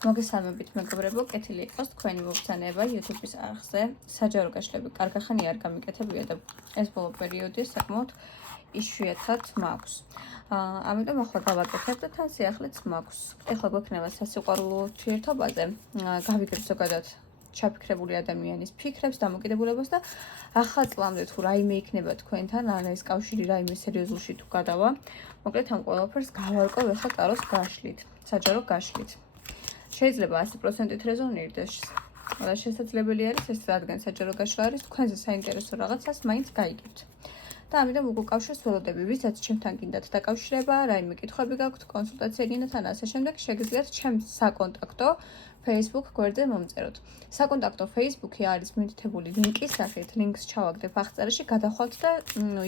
მოგესალმებით მეგობრებო, კეთილი იყოს თქვენი მობრძანება YouTube-ის არხზე. საჯარო გაშლები კარგახანი არ გამიკეთებია და ეს ბოლო პერიოდი საკმაოდ იშვიათად მაქვს. ამიტომ ახლა გავაკეთებ და თან სიახლეც მაქვს. ეხლა გვექნება სასიყვარულო ურთიერთობაზე. გავიგებ ზოგადად ჩაფიქრებული ადამიანის ფიქრებს, დამოკიდებულებას და ახლა წლამდე თუ რაიმე იქნება თქვენთან, ან ეს კავშირი რაიმე სერიოზულში თუ გადავა, მოკლედ ამ ყველაფერს გავარკვევ ეხლა ტაროს გაშლით, საჯარო გაშლით. შეიძლება 100%-ით რეზონირდეს და შესაძლებელი არის ეს, რადგან საჯარო გაშლა არის თქვენზე საინტერესო რაღაცას მაინც გაიგებთ. და ამიტომ უგუკავშირს ველოდები, ვისაც ჩემთან გინდათ დაკავშირება, რაიმე კითხვები გაქვთ, კონსულტაცია გინდათ ან ასე შემდეგ, შეგიძლიათ ჩემს საკონტაქტო Facebook გვერდზე მომწეროთ. საკონტაქტო Facebook-ი არის მითითებული ლინკის სახით, ლინკს ჩავაგდებ აღწერაში, გადახვალთ და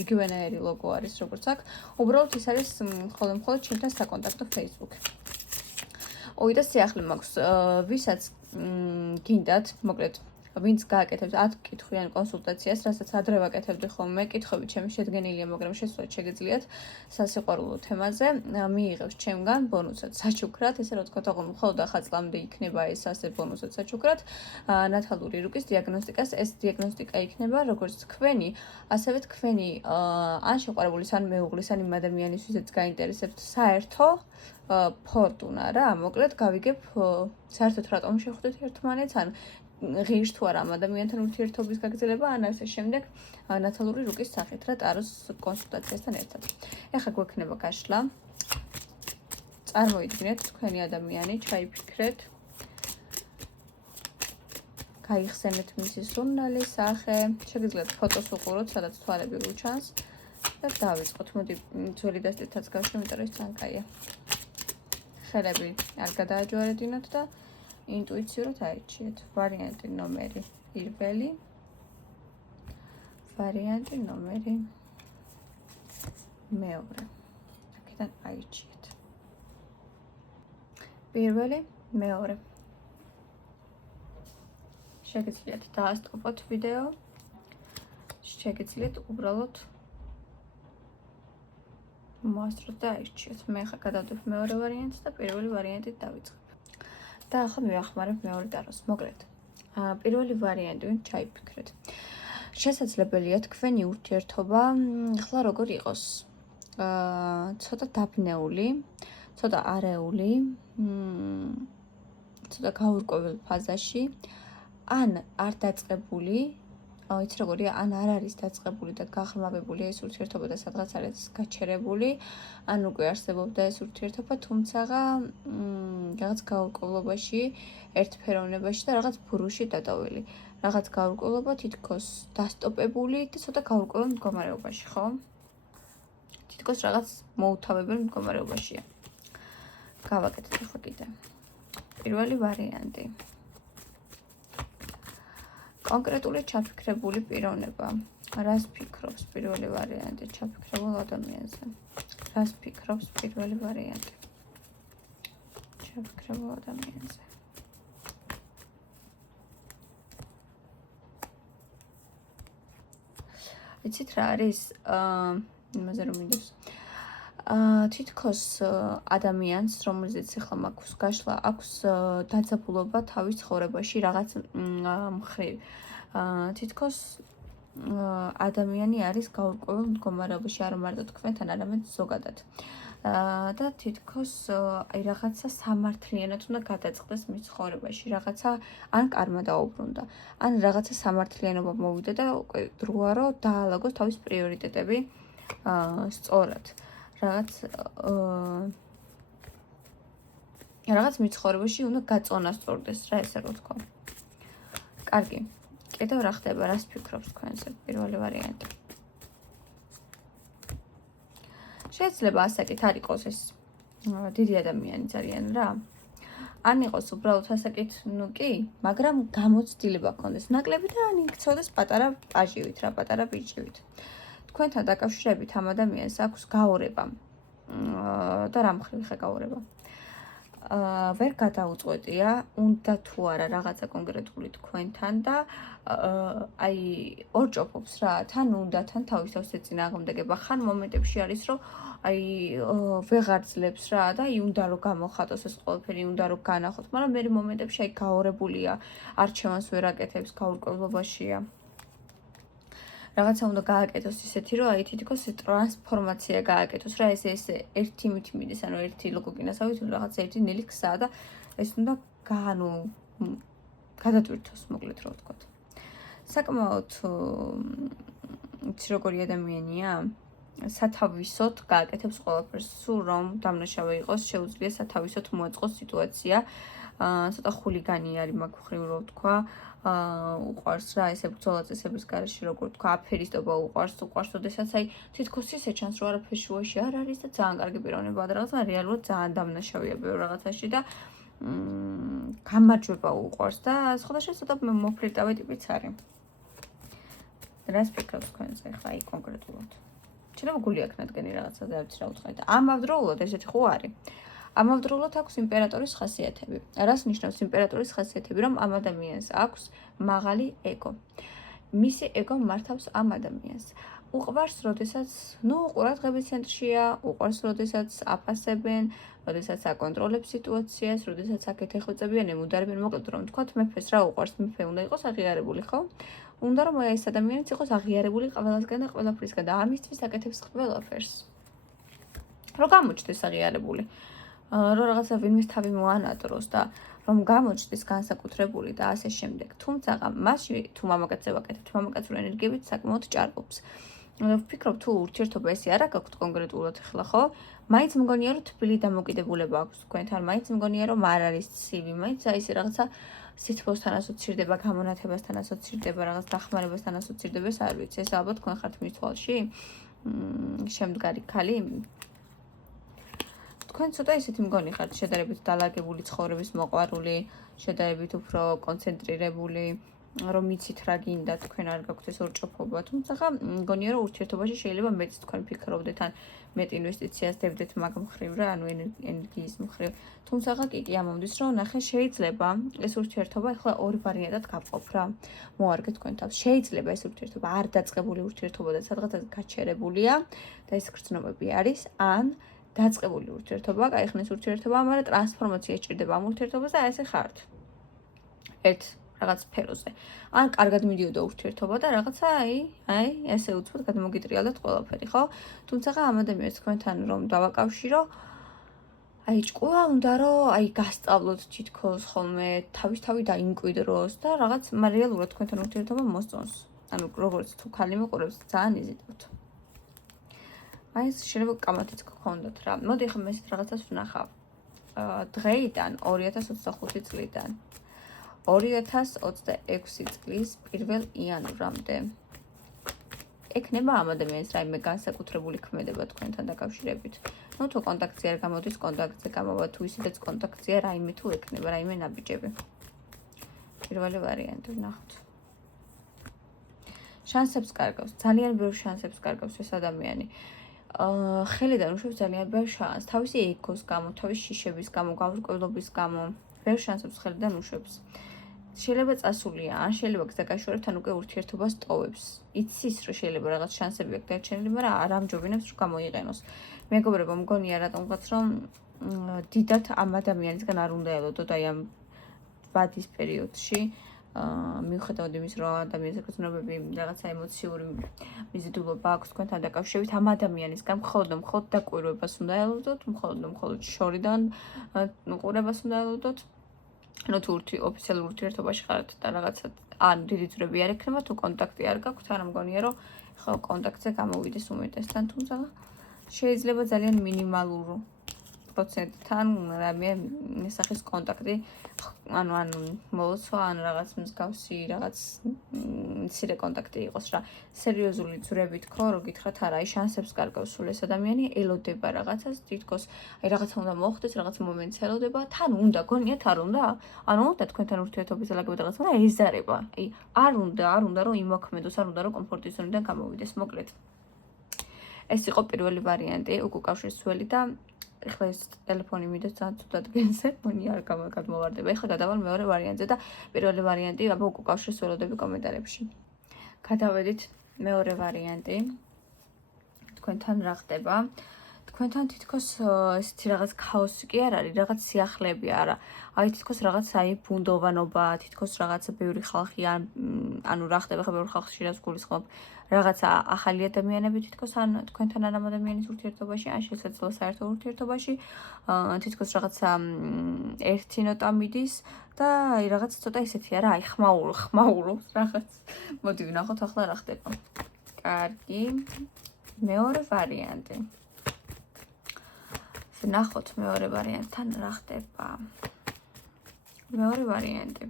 იგივენაირი ლოგო არის როგორც აქ. უბრალოდ ის არის მხოლოდ ჩემთან საკონტაქტო Facebook. და სიახლე მაქვს, ვისაც გინდათ, მოკლედ, ვინც გააკეთებს 10 კითხვიან კონსულტაციას, რასაც ადრე ვაკეთებდი ხოლმე, კითხვები ჩემი შედგენილია, მაგრამ შესვლად შეგიძლიათ სასიყვარულო თემაზე, მიიღებს ჩემგან ბონუსად საჩუქრად, ესე რომ თქვა, მხოლოდ ახლა წლამდე იქნება ეს ასე ბონუსად საჩუქრად, ნათალური რუკის დიაგნოსტიკას, ეს დიაგნოსტიკა იქნება როგორც თქვენი, ასევე თქვენი ან შეყვარებულის, ან მეუღლის, ან იმ ადამიანის, ვისაც გაინტერესებთ საერთო ფორტუნა რა, მოკლედ გავიგებ საერთოდ რატომ შეხვდეთ ერთმანეთს, ან ღირს თუ არა ამ ადამიანთან ურთიერთობის გაგრძელება, ან ასე შემდეგ ნათალური რუკის სახით რა ტაროს კონსულტაციასთან ერთად. ეხლა გვექნება გაშლა. წარმოიდგინეთ თქვენი ადამიანი, ჩაიფიქრეთ. გაიხსენეთ მისი სურნელი, სახე, შეგიძლიათ ფოტოს უყუროთ, სადაც თვალები გუჩანს და დავიწყოთ. მოდი ძველი დასტირთაც გავშლი, იმიტომ რომ ის ძალიან კაია. ხელები არ გადააჯვარედინოთ და ინტუიციურად აირჩიეთ. ვარიანტი ნომერი პირველი, ვარიანტი ნომერი მეორე. აქედან აირჩიეთ. პირველი, მეორე. შეგიძლიათ დაასტოპოთ ვიდეო. შეგიძლიათ უბრალოდ მოასწროთ და აირჩიოთ. მე ახლა გადავდებ მეორე ვარიანტს და პირველი ვარიანტით დავიწყებ. და ახლა მივახმარებ მეორე ტაროს. მოკლედ, პირველი ვარიანტი ვინ ჩაიფიქრეთ. შესაძლებელია თქვენი ურთიერთობა ახლა როგორ იყოს. ცოტა დაბნეული, ცოტა არეული, ცოტა გაურკვეველ ფაზაში, ან არ დაწყებული, იცი როგორია, ან არ არის დაწყებული და გაღრმავებული ეს ურთიერთობა და სადღაც არის გაჩერებული, ან უკვე არსებობდა ეს ურთიერთობა, თუმცა რაღაც გაურკვევლობაში, ერთფეროვნებაში და რაღაც ბურუში დადაველი. რაღაც გაურკვევლობა თითქოს დასტოპებული და ცოტა გაურკვეველ მდგომარეობაში, ხო? თითქოს რაღაც მოუთავებელ მდგომარეობაშია. გავაკეთეთ ახლა კიდე. პირველი ვარიანტი. კონკრეტული ჩაფიქრებული პიროვნება. რას ფიქრობს პირველი ვარიანტი ჩაფიქრებულ ადამიანზე? რას ფიქრობს პირველი ვარიანტი ჩაფიქრებულ ადამიანზე? იცით რა არის? იმაზე რომ მინდებს. თითქოს ადამიანს, რომელზეც ახლა მაქვს გაშლა, აქვს დაძაბულობა თავის ცხოვრებაში რაღაც მხრივ. თითქოს ადამიანი არის გაურკვეველ მდგომარეობაში, არა მარტო თქვენთან, არამედ ზოგადად. და თითქოს აი რაღაცა სამართლიანად უნდა გადაწყდეს მის ცხოვრებაში, რაღაცა ან კარმა დაუბრუნდა, ან რაღაცა სამართლიანობა მოვიდა და უკვე დროა რომ დაალაგოს თავის პრიორიტეტები სწორად. რაღაც მის ცხოვრებაში უნდა გაწონასწორდეს რა, ესე რომ ვთქვა. კარგი. კიდევ რა ხდება, რას ფიქრობს თქვენზე პირველი ვარიანტი? შეიძლება ასაკით არ იყოს ეს დიდი ადამიანი ძალიან რა. ან იყოს უბრალოდ ასაკით, ნუ კი, მაგრამ გამოცდილება ქონდეს ნაკლები და ან იქცოდეს პატარა პაჟივით რა, პატარა ბიჭივით. თქვენთან დაკავშირებით ამ ადამიანს აქვს გაორება. და რა მხრივ ხე გაორება? ვერ გადაუწყვეტია, უნდა თუ არა რაღაცა კონკრეტული თქვენთან და აი ორ ჭოფობს რა, თან უნდა, თან თავის თავს ეწინააღმდეგება. ხან მომენტებში არის, რომ აი ვეღარ ძლებს რა და აი უნდა რომ გამოხატოს ეს ყველაფერი, უნდა რომ განახოთ, მაგრამ მე მომენტებში აი გაორებულია, არჩევანს ვერ აკეთებს, გაურკვევლობაშია. რაღაცა უნდა გააკეთოს ისეთი, რომ აი თითქოს ტრანსფორმაცია გააკეთოს რა, ეს ერთი მითი მიდის, ანუ ერთი ლოგოკინასავით რაღაცა ერთი ნელი ქსაა და ეს უნდა გადატვირთოს, მოკლედ რა ვთქვათ. საკმაოდ იცი როგორი ადამიანია, სათავისოდ გააკეთებს ყველაფერს, სულ რომ დამნაშავე იყოს, შეუძლია სათავისოდ მოეწყოს სიტუაცია. ცოტა ხულიგანი არის მაგ მხრივ რო ვთქვა. უყვარს რა ესე ბრძოლა წესების გარეშე როგორ ვთქვა, აფერისტობა უყვარს, ოდესაც აი თითქოს ისე ჩანს რომ არაფერი შუაში არ არის და ძალიან კარგი პიროვნებაა და რაღაცა რეალურად ძალიან დამნაშავეა ბევრ რაღაცაში და გამარჯვება უყვარს და სხვადასხვა ცოტა მოფლირტავე ტიპიც არის. რას ფიქრობთ თქვენზე ხა აი კონკრეტულად? შეიძლება გული აქნადგენი რაღაცაზე არ ვიცი რა ვთქვით. ამავდროულად ესეთი ხო არის. ამავდროულად აქვს იმპერატორის ხასიათები. რას ნიშნავს იმპერატორის ხასიათები? რომ ამ ადამიანს აქვს მაღალი ეგო. მისი ეგო მართავს ამ ადამიანს. უყვარს, როდესაც, ყურადღების ცენტრშია, უყვარს, როდესაც აფასებენ, როდესაც აკონტროლებს სიტუაციას, როდესაც აქეთ ეხვეწებიან, ემუდარებენ, მოკლედ რომ ვთქვათ, მეფეს რა უყვარს, მეფე უნდა იყოს აღიარებული, ხო? უნდა რომ ეს ადამიანიც იყოს აღიარებული ყველასგან და ყველაფრისგან და ამისთვის აკეთებს ყველაფერს. რომ გამოჩნდეს აღიარებული. რომ რაღაცა ვინმეს თავი მოანატროს და რომ გამოჩნდეს განსაკუთრებული და ასე შემდეგ. თუმცა მასში თუ მამაკაცზე ვაკეთებთ, მამაკაცური ენერგიებით საკმაოდ ჭარბობს. ვფიქრობ თუ ურთიერთობა ესე არა გაქვთ კონკრეტულად ახლა ხო? მაინც მგონია რომ თბილი დამოკიდებულება აქვს თქვენთან, მაინც მგონია რომ არ არის ცივი, მაინც აი ესე რაღაცა სითბოსთან ასოცირდება, გამონათებასთან ასოცირდება, რაღაც დახმარებასთან ასოცირდება, ეს არ ვიცი, ეს ალბათ თქვენ ხართ მის თვალში. შემდგარი ქალი. თქვენ ცოტა ისეთი მგონი ხართ, შედარებით დალაგებული ცხოვრების მოყვარული, შედარებით უფრო კონცენტრირებული, რომ იცით რა გინდა, თქვენ არ გაქვთ ეს ორჭოფობა, თუმცა მგონია რომ ურთიერთობაში შეიძლება მეც თქვენ ფიქრობდეთ ან მეტ ინვესტიციას დებდეთ მაგ მხრივ რა, ანუ ენერგიის მხრივ. თუმცა კი ამომდის რომ ნახე შეიძლება ეს ურთიერთობა ახლა ორი ვარიანტად გავყოფ რა. მოარგეთ თქვენ თავს. შეიძლება ეს ურთიერთობა არ დაწყებული ურთიერთობა და სადღაც გაჩერებულია და ეს გრძნობები არის, ან დაწყებული ურთიერთობა, კაი ხნის ურთიერთობა, მაგრამ ტრანსფორმაცია სჭირდება ამ ურთიერთობას და ესე ხართ. ერთ რაღაც სფეროზე. ან კარგად მიდიოდა ურთიერთობა და რაღაცა აი ესე უცბად გადმოგიტრიალდათ ყველაფერი, ხო? თუმცა ამ ადამიანს თქვენთან რომ დავაკავშირო, აი ჭკუა უნდა რომ აი გასწავლოთ თითქოს ხოლმე თავისთავი დაიმკვიდროს და რაღაც რეალურად თქვენთან ურთიერთობა მოსწონს. ანუ როგორც თუ ქალი მიყურებს ძალიან იზიდავთ. აი ეს შეიძლება კამათიც გქონდათ რა. მოდი ახლა მე ესეთ რაღაცას ვნახავ. დღეიდან 2025 წლიდან 2026 წლის 1 იანვრამდე ექნება ამ ადამიანს რაიმე განსაკუთრებული ქმედება თქვენთან დაკავშირებით. ნუ თუ კონტაქტზე არ გამოდის, კონტაქტზე გამოვა, თუ ისედაც კონტაქტზეა რაიმე თუ ექნება, რაიმე ნაბიჯები. პირველი ვარიანტი ვნახოთ. შანსებს კარგავს, ძალიან ბევრ შანსებს კარგავს ეს ადამიანი. ხელიდან უშვებს ძალიან ბევრ შანსს, თავისი ეგოს გამო, თავისი შიშების გამო, გავრკვევლობის გამო, ბევრ შანსებს ხელიდან უშვებს. შეიძლება წასულია, ან შეიძლება გზაგაშორებთან უკვე ურთიერთობას ტოვებს. იცის რომ შეიძლება რაღაც შანსები აქვს დარჩენილი, მაგრამ არ ამჯობინებს რომ გამოიყენოს. მეგობრებო, მგონია რატომღაც რომ დიდად ამ ადამიანისგან არ უნდა ელოდოთ აი ამ ვადის პერიოდში. მიუხედავად იმის რომ ადამიანის გრძნობები რაღაცა ემოციური მიზიდულობა აქვს თქვენთან დაკავშირებით, ამ ადამიანისგან მხოლოდ დაკვირვებას უნდა ელოდოთ, მხოლოდ შორიდან ყურებას უნდა ელოდოთ. ანუ თუ ოფიციალურ ურთიერთობაში ხართ და რაღაცა ან დიდი ძვრები არ ექნება, თუ კონტაქტი არ გაქვთ, არა მგონია რომ ხო კონტაქტზე გამოვიდეს უმეტესთან, თუმცა შეიძლება ძალიან მინიმალურ პროცენტთან რამე სახის კონტაქტი ანუ მოლოცვა ან რაღაც მსგავსი რაღაც მცირე კონტაქტი იყოს რა. სერიოზული ძვრებით ხო რო გითხრათ არა, აი შანსებს კარგავს სულ ეს ადამიანი, ელოდება რაღაცას, თითქოს აი რაღაცა უნდა მოხდეს, რაღაც მომენტს ელოდება, თან უნდა გონიათ არ უნდა? ანუ უნდა თქვენთან ურთიერთობის დალაგება რაღაცა, მაგრამ ეზარება. აი არ უნდა რომ იმოქმედოს, არ უნდა რომ კომფორტის ზონიდან გამოვიდეს, მოკლედ. ეს იყო პირველი ვარიანტი, უკავშირს ველი და ეხლა ეს ტელეფონი მიდოს ძალიან ცუდად გენზე, მონი არ გადმოვარდება. ეხლა გადავალ მეორე ვარიანტზე და პირველი ვარიანტი აბა უკავშირს ველოდები კომენტარებში. გადავედით მეორე ვარიანტი. თქვენთან რა ხდება? თქვენთან თითქოს ესეთი რაღაც ქაოსი კი არ არის, რაღაც სიახლეები არა. აი თითქოს რაღაც ბუნდოვანობა, თითქოს რაღაცა ბევრი ხალხი ანუ რა ხდება ხა ბევრი ხალხში რაც გულისხმობ, რაღაცა ახალი ადამიანები თითქოს ან თქვენთან ან ამ ადამიანის ურთიერთობაში, ან შესაძლოა საერთო ურთიერთობაში, თითქოს რაღაცა ერთი ნოტა მიდის და აი რაღაც ცოტა ისეთი არა, აი ხმაურობს რაღაც. მოდი ვნახოთ ახლა რა ხდება. კარგი. მეორე ვარიანტი. ვნახოთ მეორე ვარიანტთან რა ხდება. მეორე ვარიანტი.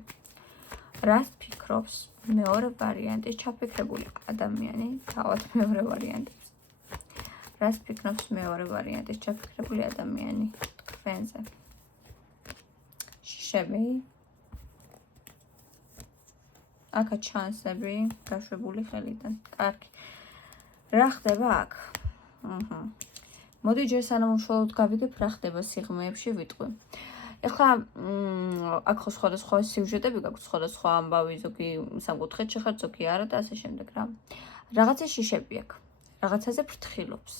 რას ფიქრობს მეორე ვარიანტის ჩაფიქრებული ადამიანი? თავად მეორე ვარიანტი. რას ფიქრობს მეორე ვარიანტის ჩაფიქრებული ადამიანი თქვენზე? შიშები. აქა ჩანსები გაშვებული ხელიდან. კარგი. რა ხდება აქ? მოდი ჯერ სანამ უშუალოდ გავიგებ რა ხდება სიღრმეებში ვიტყვი. ეხლა აქ ხო სხვადასხვა სიუჟეტები გაქვს, სხვადასხვა ამბავი, ზოგი სამკუთხედში ხარ, ზოგი არა და ასე შემდეგ რა. რაღაცა შიშები აქვს. რაღაცაზე ფრთხილობს.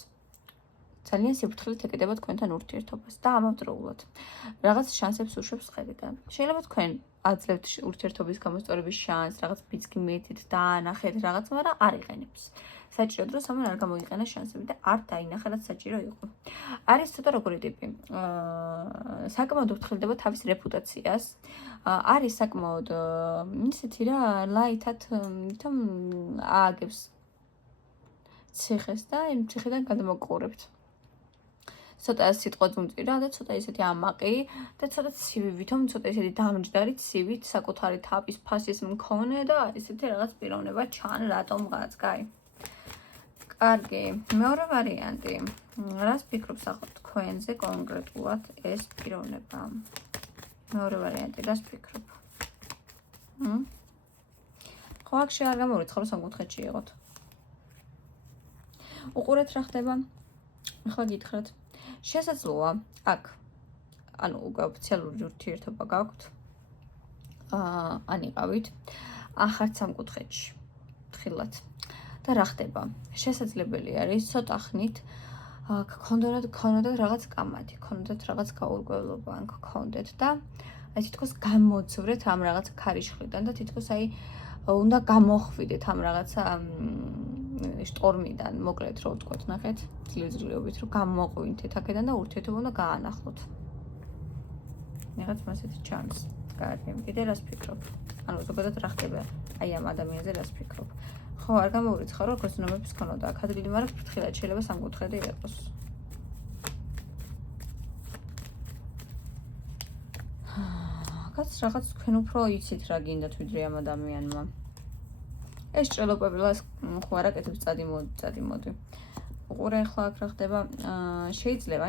ძალიან სიფრთხილით ეკიდება თქვენთან ურთიერთობას და ამავდროულად რაღაც შანსებს უშვებს ხელიდან. შეიძლება თქვენ აძლევთ ურთიერთობის გამოსწორების შანსს, რაღაც ბიძგი მეტით დაანახეთ რაღაც, მაგრამ არ იყენებს. საჭირო დროს ამან არ გამოიყენა შანსები და არ დაინახა რაც საჭირო იყო. არის ცოტა როგორი ტიპი. საკმაოდ ურთხელდება თავის რეპუტაციას. არის საკმაოდ ისეთი რა, ლაითად თვითონ ააგებს ციხეს და იმ ციხიდან გადმოყურებთ. ცოტა სიტყვა ძუნწირა და ცოტა ისეთი ამაყი და ცოტა ცივი, ვითომ ცოტა ისეთი დამჯდარი ცივით საკუთარი თავის ფასის მქონე და ისეთი რაღაც პიროვნება ჩან რატომღაც, კაი. კარგი, მეორე ვარიანტი. რას ფიქრობს ახლა თქვენზე კონკრეტულად ეს პიროვნება? მეორე ვარიანტი, რას ფიქრობ? ხო, აქ არ გამორიცხავ, სამკუთხედში იყოთ. უყურეთ რა ხდება. ახლა გითხრათ. შესაძლოა აქ ანუ ოფიციალური ურთიერთობა გაქვთ. ან იყავით. ახართ სამკუთხედში. თხილად. და რა ხდება? შესაძლებელი არის ცოტა ხნით გქონდათ რაღაც კამათი, გქონდათ რაღაც გაურკვევლობა, ან გქონდეთ და აი თითქოს გამოძვრეთ ამ რაღაც ქარიშხლიდან და თითქოს აი უნდა გამოხვიდეთ ამ რაღაცა შტორმიდან, მოკლედ რო ვთქვათ, ნახეთ, ძლიერობით რომ გამოყვინთეთ აქედან და ურთიერთობა უნდა გაანახლოთ. რაღაც მასეთი ჩანს. კარგი, კიდე რას ფიქრობ? ანუ ზოგადად რა ხდება? აი ამ ადამიანზე რას ფიქრობ? ხო, არ გამოვირიცხავ, რომ გრძნობებს ქონოდა აქ ადგილი, მაგრამ ფრთხილად შეიძლება სამკუთხედი იყოს. რაღაც თქვენ უფრო იცით რა გინდათ ვიდრე ამ ადამიანმა. ეს ჭრელოპებილას ხო არ აკეთებს წადი-მოდი. უყურე ახლა აქ რა ხდება? შეიძლება,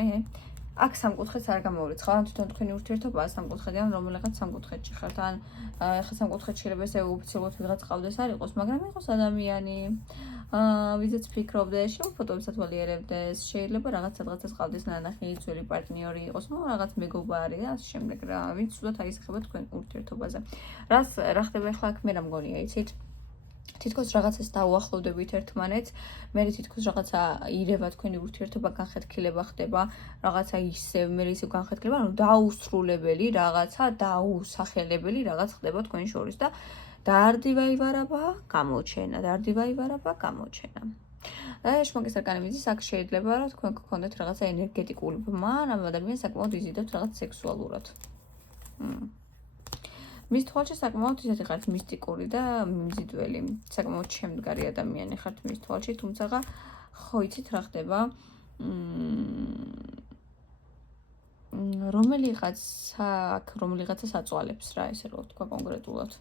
აქ სამკუთხედს არ გამოვირიცხავ, ან თვითონ თქვენი ურთიერთობაა სამკუთხედი, ან რომელიღაც სამკუთხედში ხართ, ან ახლა სამკუთხედში შეიძლება ესე ოფიციალურად ვიღაც ყავდეს არ იყოს, მაგრამ იყოს ადამიანი, ვიზეც ფიქრობდეს, ფოტოებსაც ვალიერებდეს, შეიძლება რაღაცას ყავდეს ნანახი, ძველი პარტნიორი იყოს, ნუ რაღაც მეგობარი და ასე შემდეგ რა, ვინც უდათ აისახება თქვენ ურთიერთობაზე. რა ხდება ახლა აქ მე რა მგონია, იცით? თითქოს რაღაცას დაუახლოვდებით ერთმანეთს, მე თითქოს რაღაცა ირევა თქვენი ურთიერთობა განხეთქილება ხდება, რაღაცა ისევ, მე ისევ განხეთქილება, ანუ დაუსრულებელი რაღაცა, დაუსახელებელი რაღაც ხდება თქვენ შორის და დაარდივაივარება, გამოჩენა, გამოჩენა. და შმოკის არკანი მიდის, აქ შეიძლება რომ თქვენ გქონდეთ რაღაცა ენერგეტიკული ბმა, ამ ადამიანს საკმაოდ იზიდავთ რაღაც სექსუალურად. მის თვალში საკმაოდ ისეთი ხართ მისტიკური და მიმზიდველი, საკმაოდ შემდგარი ადამიანი ხართ მის თვალში, თუმცა ხო იცით რა ხდება? რომელიღაცა აწვალებს რა, ესე რომ ვთქვა კონკრეტულად.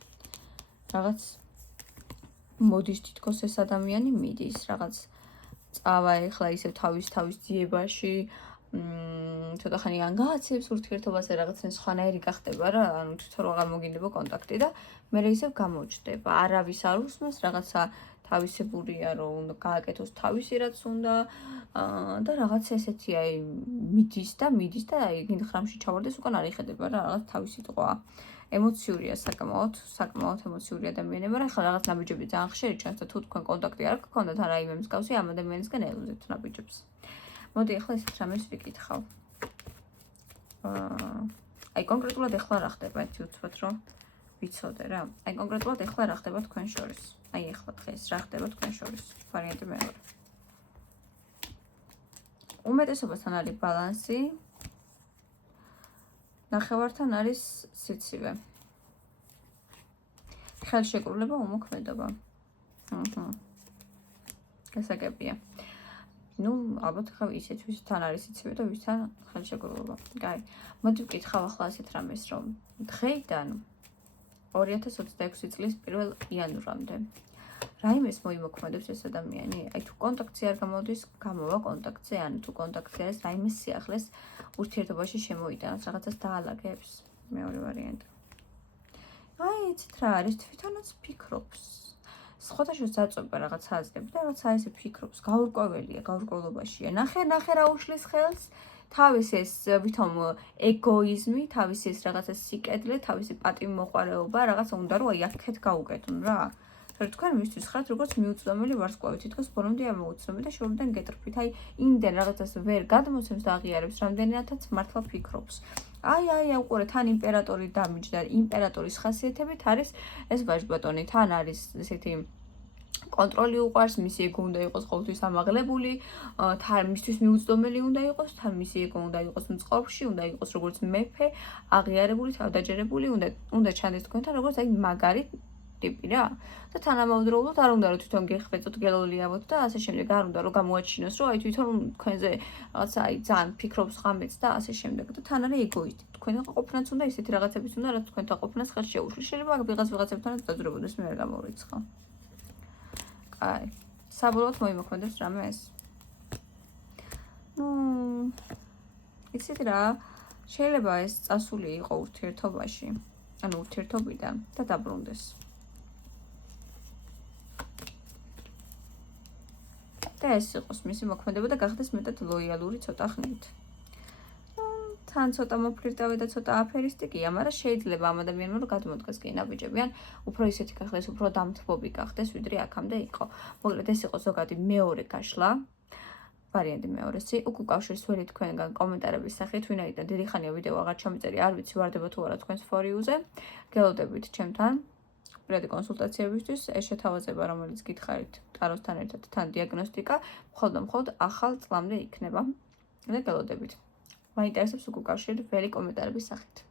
რაღაც მოდის თითქოს ეს ადამიანი მიდის, რაღაც წავა ეხლა ისევ თავის ძიებაში, ცოტა ხანი ან გააცებს ურთიერთობაზე რაღაცნაირ სხვანაირი გახდება რა, ანუ თვითონ აღარ მოგინდება კონტაქტი და მე ისევ გამოჩნდება. არავის არ უსმენს, რაღაცა თავისებურია, რომ უნდა გააკეთოს თავისი რაც უნდა და რაღაცა ესეთი აი მიდის და აი გინდა ხრამში ჩავარდეს, უკან არ იხედება რა, რაღაც თავისი ტყვაა. ემოციურია საკმაოდ ემოციური ადამიანი, მაგრამ ახლა რაღაც ნაბიჯები ძალიან ხშირი ჩანს და თუ თქვენ კონტაქტი არ გქონდათ, არა იმის მსგავსი ამ ადამიანისგან ელოძებთ ნაბიჯებს. მოდი ახლა ისეთ რამეს ვიკითხავ. აი კონკრეტულად ახლა რა ხდება, ერთი უცბად რომ ვიცოდე რა. აი კონკრეტულად ახლა რა ხდება თქვენ შორის. აი ახლა დღეს რა ხდება თქვენ შორის. ვარიანტი მეორე. უმეტესობასთან არის ბალანსი. ნახევართან არის სიცივე. ხელშეკრულება, უმოქმედობა. გასაგებია. ნუ ალბათ ხავ ისეთ ვისთან არის სიცივე და ვისთან ხელშეკრულება. კაი. მოდი ვკითხავ ახლა ასეთ რამეს, რომ დღეიდან 2026 წლის 1 იანვრამდე რაიმეს მოიმოქმედებს ეს ადამიანი? აი თუ კონტაქტზე არ გამოდის, გამოვა კონტაქტზე, ან თუ კონტაქტზე არის რაიმეს სიახლეს ურთიერთობაში შემოიტანოს, რაღაცას დაალაგებს. მეორე ვარიანტი. აი იცით რა არის, თვითონაც ფიქრობს. სხვადასხვა წაწვება რაღაც აძლევს და რაღაცა ესე ფიქრობს, გაურკვეველია, გაურკვევლობაშია. ნახე რა უშლის ხელს, თავის ეს ვითომ ეგოიზმი, თავის ეს რაღაცა სიკედლე, თავისი პატივმოყვარეობა, რაღაცა უნდა რომ აი აქეთ გაუკეთონ რა. თქვენ მისთვის ხართ როგორც მიუწვდომელი ვარსკვლავი, თითქოს ბოლომდე ამოუცნობი და შორიდან გეტრფით. აი იმდენ რაღაცას ვერ გადმოცემს და აღიარებს, რამდენადაც მართლა ფიქრობს. აი უყურე, თან იმპერატორი დამიჯდა, იმპერატორის ხასიათებით არის ეს ვაჟბატონი, თან არის ესეთი კონტროლი უყარს, მისი ეგო უნდა იყოს ყოველთვის ამაღლებული, თან მისთვის მიუწვდომელი უნდა იყოს, თან მისი ეგო უნდა იყოს მწყობრში, უნდა იყოს როგორც მეფე, აღიარებული, თავდაჯერებული, უნდა ჩანდეს თქვენთან როგორც აი მაგარი ტიპი რა. და თანამედროვლად არ უნდა რომ თვითონ გეხվეწოთ, გელოლიავოთ და ასე შემდეგ, არ უნდა რომ გამოაჩინოს, რომ აი თვითონ თქვენზე რაღაცა აი ძალიან ფიქრობს ღამეც და ასე შემდეგ. და თან არის ეგოისტი. თქვენთან ყოფნაც უნდა ისეთი რაღაცებიც უნდა, რაც თქვენთან ყოფნას ხელს შეუშლის. შეიძლება ვიღაცებთანაც დაძრებოდეს, მე არ გამოვიცხა. აი, საბოლოოდ მოიმოქმედებს რამეს? იცით რა, შეიძლება ეს წასული იყო ურთიერთობაში, ანუ ურთიერთობიდან და დაბრუნდეს. და ეს იყოს მისი მოქმედება და გახდეს მეტად ლოიალური ცოტა ხნით. თან ცოტა მოფლირტავი და ცოტა აფერისტიკია, მაგრამ შეიძლება ამ ადამიანმა რომ გადმოდგეს კი ნაბიჯები, ან უფრო ისეთი გახდეს, უფრო დამთბობი გახდეს, ვიდრე აქამდე იყო. მოკლედ ეს იყო ზოგადი მეორე გაშლა. ვარიანტი მეორესი. უკავშირს ველი თქვენგან კომენტარების სახით, ვინაიდან დიდი ხანია ვიდეო აღარ ჩამიწერი, არ ვიცი ვარდება თუ არა თქვენს ფორიუზე. გელოდებით ჩემთან. პირადი კონსულტაციებისთვის ეს შეთავაზება, რომელიც გითხარით ტაროსთან ერთად, თან დიაგნოსტიკა, მხოლოდ ახალ წლამდე იქნება. და გელოდებით. მაინტერესებს უკავშირი ველი კომენტარების სახით.